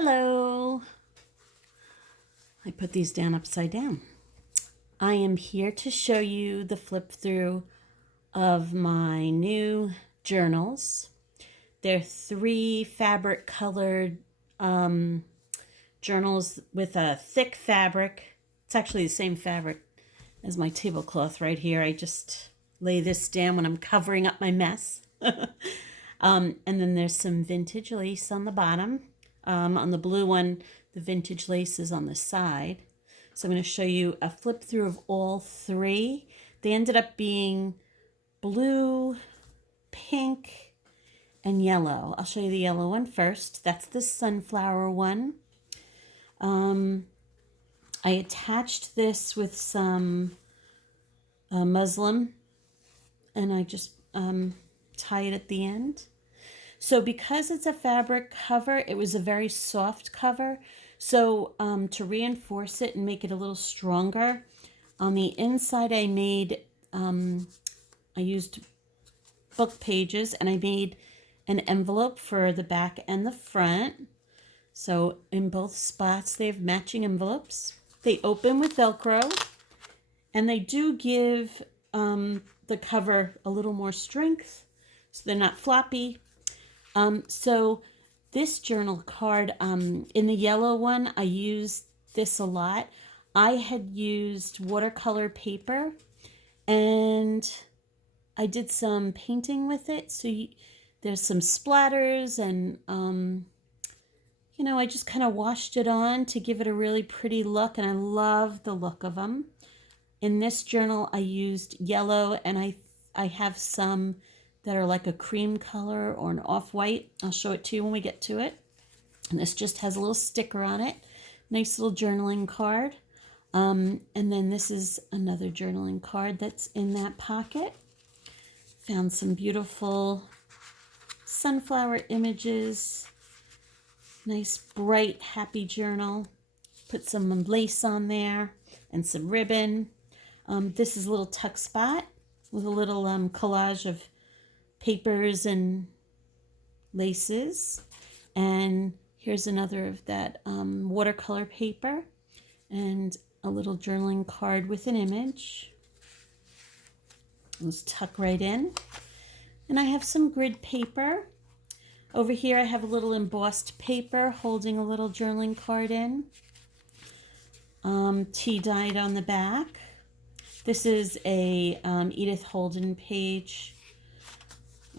Hello. I put these down upside down. I am here to show you the flip through of my new journals. They're 3 fabric colored journals with a thick fabric. It's actually the same fabric as my tablecloth right here. I just lay this down when I'm covering up my mess. And then there's some vintage lace on the bottom. On the blue one, the vintage lace is on the side. So I'm going to show you a flip through of all 3. They ended up being blue, pink, and yellow. I'll show you the yellow one first. That's the sunflower one. I attached this with some muslin, and I just tie it at the end. So because it's a fabric cover, it was a very soft cover. So to reinforce it and make it a little stronger, on the inside I used book pages, and I made an envelope for the back and the front. So in both spots they have matching envelopes. They open with Velcro, and they do give the cover a little more strength, so they're not floppy. So this journal card, in the yellow one, I used this a lot. I had used watercolor paper, and I did some painting with it. So there's some splatters, and, I just kind of washed it on to give it a really pretty look, and I love the look of them. In this journal, I used yellow, and I have some that are like a cream color or an off-white. I'll show it to you when we get to it. And this just has a little sticker on it. Nice little journaling card. And then this is another journaling card that's in that pocket. Found some beautiful sunflower images. Nice, bright, happy journal. Put some lace on there and some ribbon. This is a little tuck spot with a little collage of papers and laces. And here's another of that watercolor paper, and a little journaling card with an image. Let's tuck right in. And I have some grid paper. Over here I have a little embossed paper holding a little journaling card in. Tea dyed on the back. This is a Edith Holden page.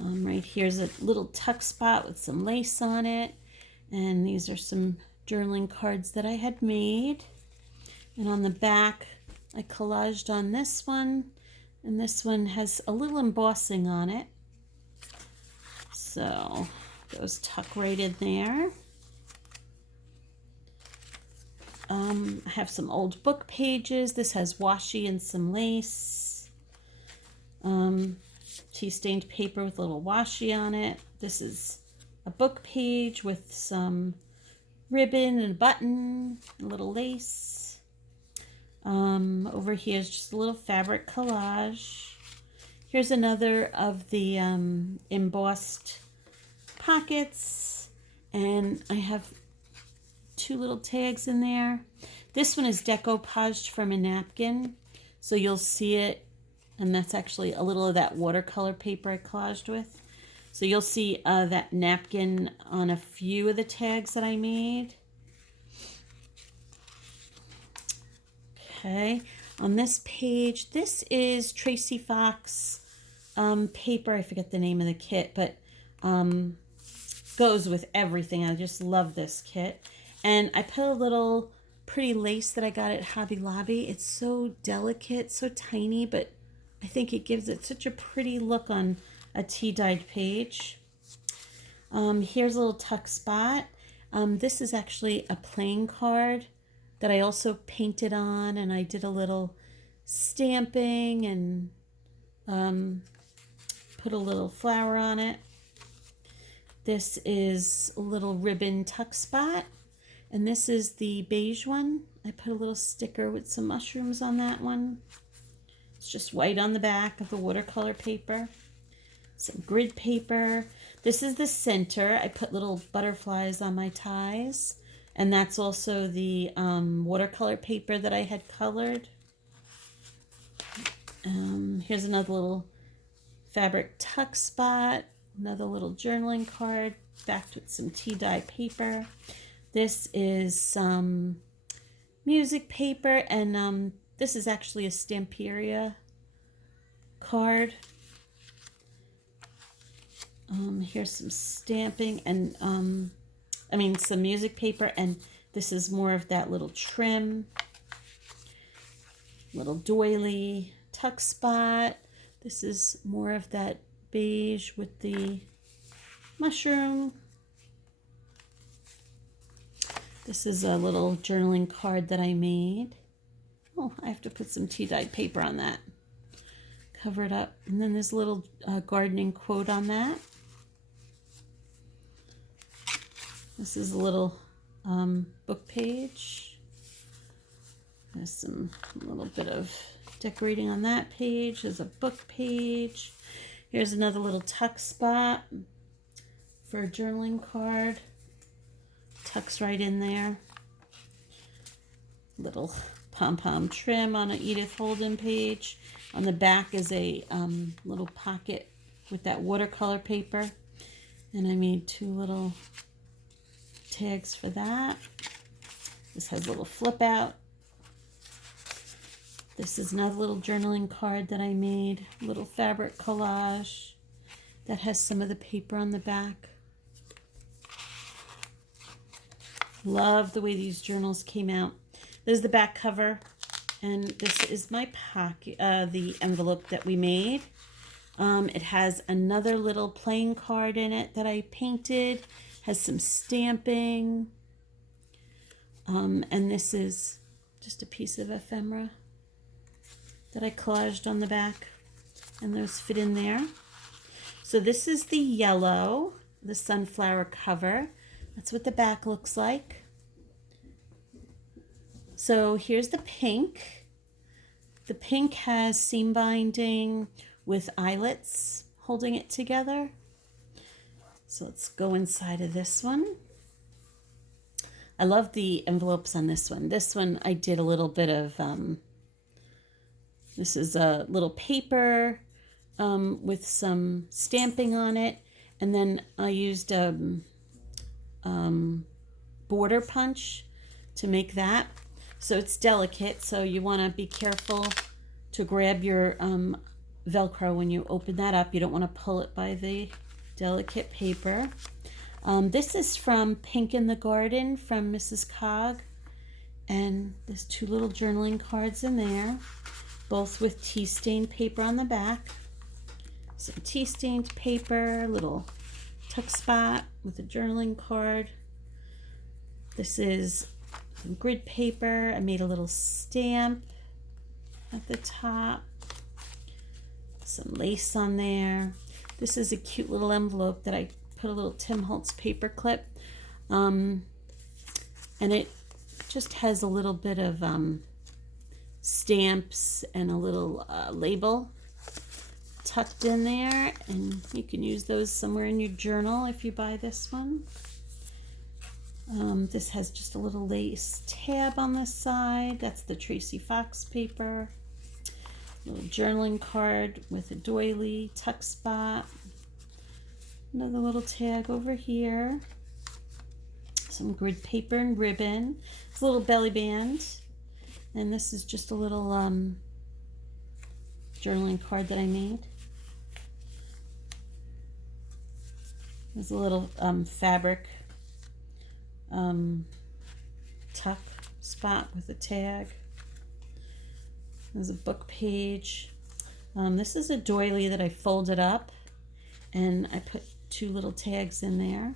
Right here's a little tuck spot with some lace on it. And these are some journaling cards that I had made. And on the back, I collaged on this one. And this one has a little embossing on it. So those tuck right in there. I have some old book pages. This has washi and some lace. Tea-stained paper with a little washi on it. This is a book page with some ribbon and a button, a little lace. Over here is just a little fabric collage. Here's another of the embossed pockets, and I have 2 little tags in there. This one is decoupaged from a napkin, so you'll see it, and that's actually a little of that watercolor paper I collaged with. So you'll see that napkin on a few of the tags that I made. Okay, on this page, this is Tracy Fox paper. I forget the name of the kit, but goes with everything. I just love this kit. And I put a little pretty lace that I got at Hobby Lobby. It's so delicate, so tiny, but I think it gives it such a pretty look on a tea-dyed page. Here's a little tuck spot. This is actually a playing card that I also painted on, and I did a little stamping and put a little flower on it. This is a little ribbon tuck spot, and this is the beige one. I put a little sticker with some mushrooms on that one. It's just white on the back of the watercolor paper. Some grid paper. This is the center. I put little butterflies on my ties. And that's also the watercolor paper that I had colored. Here's another little fabric tuck spot, another little journaling card, backed with some tea dye paper. This is some music paper, and this is actually a Stamperia card. Here's some stamping and some music paper, and this is more of that little trim, little doily tuck spot. This is more of that beige with the mushroom. This is a little journaling card that I made. Oh, I have to put some tea-dyed paper on that. Cover it up. And then there's a little gardening quote on that. This is a little book page. There's a little bit of decorating on that page. There's a book page. Here's another little tuck spot for a journaling card. Tucks right in there. Little pom-pom trim on an Edith Holden page. On the back is a little pocket with that watercolor paper. And I made 2 little tags for that. This has a little flip out. This is another little journaling card that I made, a little fabric collage that has some of the paper on the back. Love the way these journals came out. This is the back cover, and this is my pocket, the envelope that we made. It has another little playing card in it that I painted, has some stamping, and this is just a piece of ephemera that I collaged on the back, and those fit in there. So this is the yellow, the sunflower cover. That's what the back looks like. So here's the pink. The pink has seam binding with eyelets holding it together. So let's go inside of this one. I love the envelopes on this one. This one I did a little bit of, this is a little paper with some stamping on it. And then I used border punch to make that. So it's delicate, so you want to be careful to grab your Velcro when you open that up. You don't want to pull it by the delicate paper. This is from Pink in the Garden from Mrs. Cog. And there's 2 little journaling cards in there, both with tea stained paper on the back. Some tea stained paper, little tuck spot with a journaling card. This is some grid paper. I made a little stamp at the top. Some lace on there. This is a cute little envelope that I put a little Tim Holtz paper clip. And it just has a little bit of stamps and a little label tucked in there, and you can use those somewhere in your journal if you buy this one. This has just a little lace tab on the side. That's the Tracy Fox paper. Little journaling card with a doily tuck spot. Another little tag over here. Some grid paper and ribbon. It's a little belly band. And this is just a little journaling card that I made. There's a little fabric tuck spot with a tag. There's a book page. This is a doily that I folded up, and I put 2 little tags in there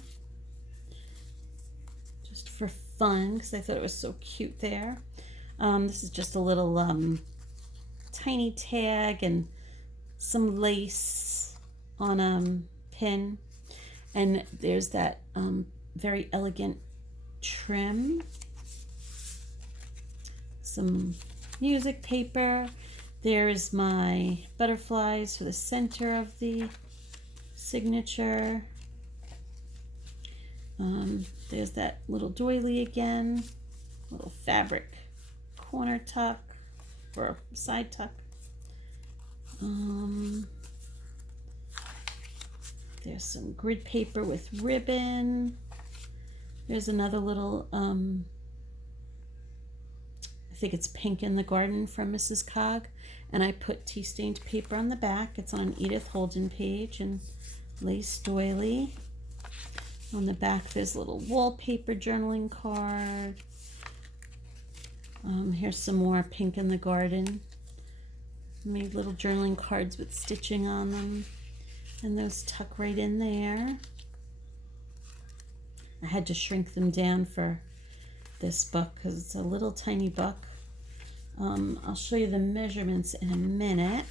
just for fun because I thought it was so cute there. This is just a little tiny tag and some lace on a pin, and there's that very elegant trim. Some music paper. There's my butterflies for the center of the signature. There's that little doily again, little fabric corner tuck or side tuck. There's some grid paper with ribbon. There's another little, I think it's Pink in the Garden from Mrs. Cog. And I put tea stained paper on the back. It's on an Edith Holden page and lace doily. On the back, there's a little wallpaper journaling card. Here's some more Pink in the Garden. Made little journaling cards with stitching on them. And those tuck right in there. I had to shrink them down for this book because it's a little tiny book. I'll show you the measurements in a minute.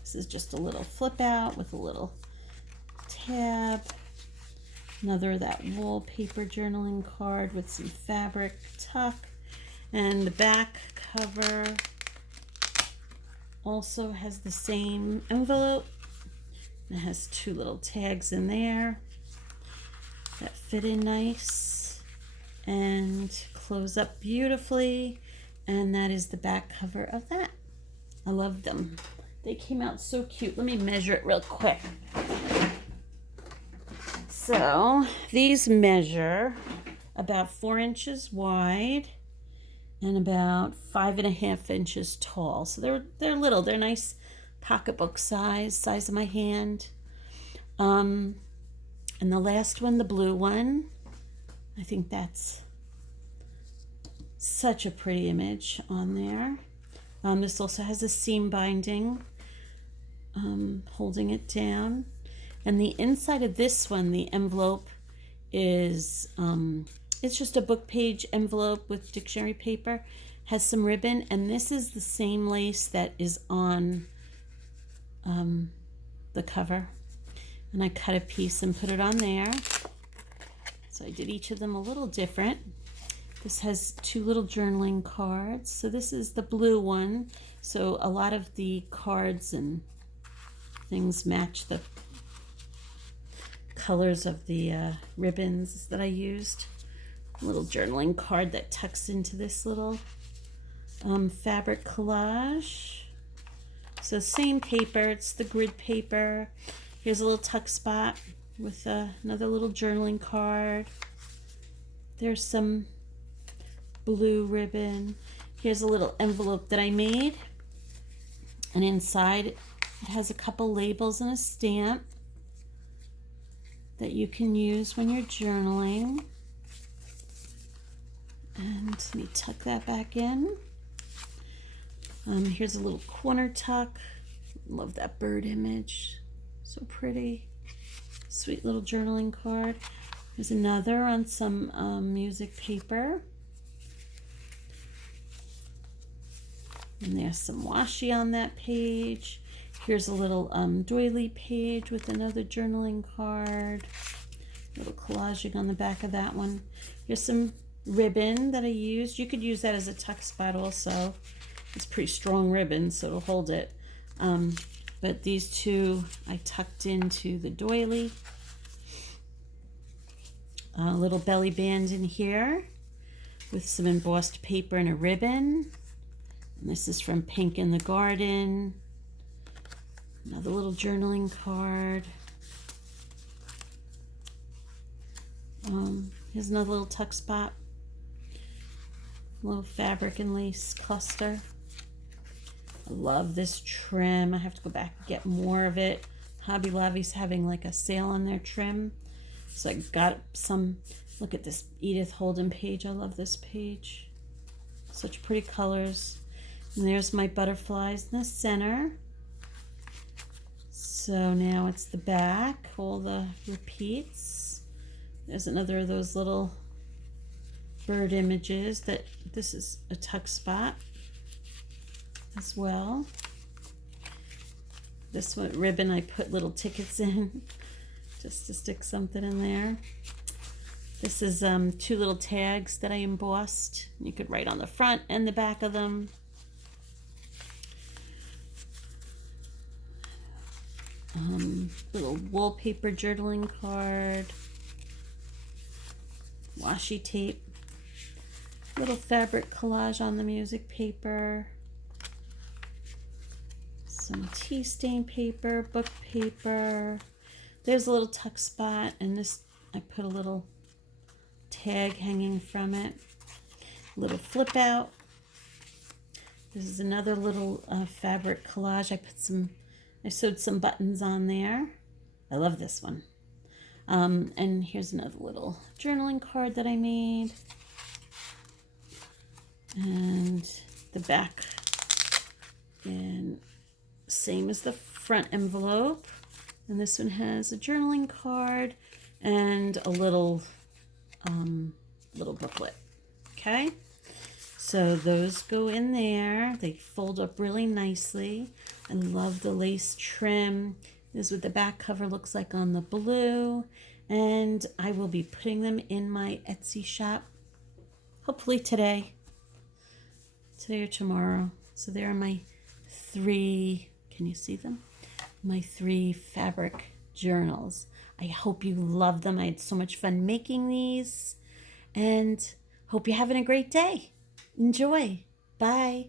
This is just a little flip out with a little tab. Another of that wallpaper journaling card with some fabric tuck. And the back cover also has the same envelope. It has two little tags in there that fit in nice and close up beautifully. And that is the back cover of that. I love them. They came out so cute. Let me measure it real quick. So these measure about 4 inches wide and about 5.5 inches tall. So they're little. They're nice pocketbook size of my hand. And the last one, the blue one, I think that's such a pretty image on there. This also has a seam binding, holding it down. And the inside of this one, the envelope is, it's just a book page envelope with dictionary paper, has some ribbon, and this is the same lace that is on the cover. And I cut a piece and put it on there. So I did each of them a little different. This has two little journaling cards. So this is the blue one. So a lot of the cards and things match the colors of the ribbons that I used. A little journaling card that tucks into this little fabric collage. So same paper, it's the grid paper. Here's a little tuck spot with another little journaling card. There's some blue ribbon. Here's a little envelope that I made. And inside it has a couple labels and a stamp that you can use when you're journaling. And let me tuck that back in. Here's a little corner tuck. Love that bird image. So pretty. Sweet little journaling card. There's another on some music paper. And there's some washi on that page. Here's a little doily page with another journaling card. A little collaging on the back of that one. Here's some ribbon that I used. You could use that as a tuck spot also. It's pretty strong ribbon, so it'll hold it. But these two I tucked into the doily. A little belly band in here with some embossed paper and a ribbon. And this is from Pink in the Garden. Another little journaling card. Here's another little tuck spot. A little fabric and lace cluster. I love this trim. I have to go back and get more of it. Hobby Lobby's having like a sale on their trim. So I got some. Look at this Edith Holden page. I love this page. Such pretty colors. And there's my butterflies in the center. So now it's the back, all the repeats. There's another of those little bird images that this is a tuck spot as well. This one ribbon I put little tickets in just to stick something in there. This is two little tags that I embossed. You could write on the front and the back of them. Little wallpaper journaling card. washi tape, little fabric collage on the music paper, some tea stain paper, book paper. There's a little tuck spot, and this, I put a little tag hanging from it. Little flip out. This is another little fabric collage. I sewed some buttons on there. I love this one. And here's another little journaling card that I made. And the back, and same as the front envelope. And this one has a journaling card and a little booklet. Okay, so those go in there. They fold up really nicely. I love the lace trim. This is what the back cover looks like on the blue. And I will be putting them in my Etsy shop, hopefully today or tomorrow. So there are my 3, can you see them? My 3 fabric journals. I hope you love them. I had so much fun making these, and hope you're having a great day. Enjoy. Bye.